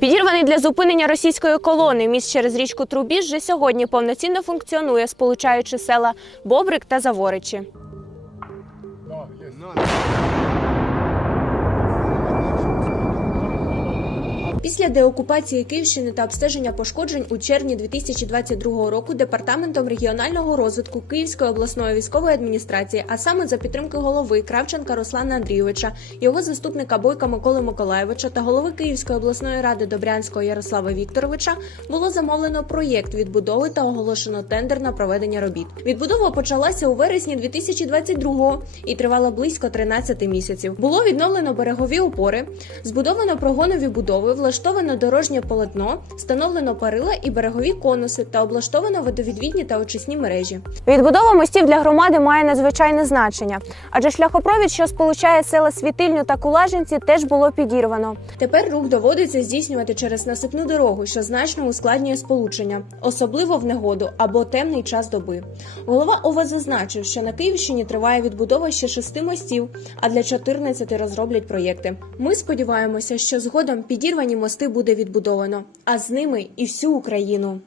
Підірваний для зупинення російської колони міст через річку Трубіж вже сьогодні повноцінно функціонує, сполучаючи села Бобрик та Заворичі. Після деокупації Київщини та обстеження пошкоджень у червні 2022 року департаментом регіонального розвитку Київської обласної військової адміністрації, а саме за підтримки голови Кравченка Руслана Андрійовича, його заступника Бойка Миколи Миколаєвича та голови Київської обласної ради Добрянського Ярослава Вікторовича було замовлено проєкт відбудови та оголошено тендер на проведення робіт. Відбудова почалася у вересні 2022 і тривала близько 13 місяців. Було відновлено берегові опори, збудовано прогонові будови, влаштовано дорожнє полотно, встановлено перила і берегові конуси та облаштовано водовідвідні та очисні мережі. Відбудова мостів для громади має надзвичайне значення, адже шляхопровід, що сполучає села Світильню та Кулажинці, теж було підірвано. Тепер рух доводиться здійснювати через насипну дорогу, що значно ускладнює сполучення, особливо в негоду або темний час доби. Голова ОВА зазначив, що на Київщині триває відбудова ще шести мостів, а для 14 розроблять проєкти. Ми сподіваємося, що згодом підірвані мости буде відбудовано, а з ними і всю Україну.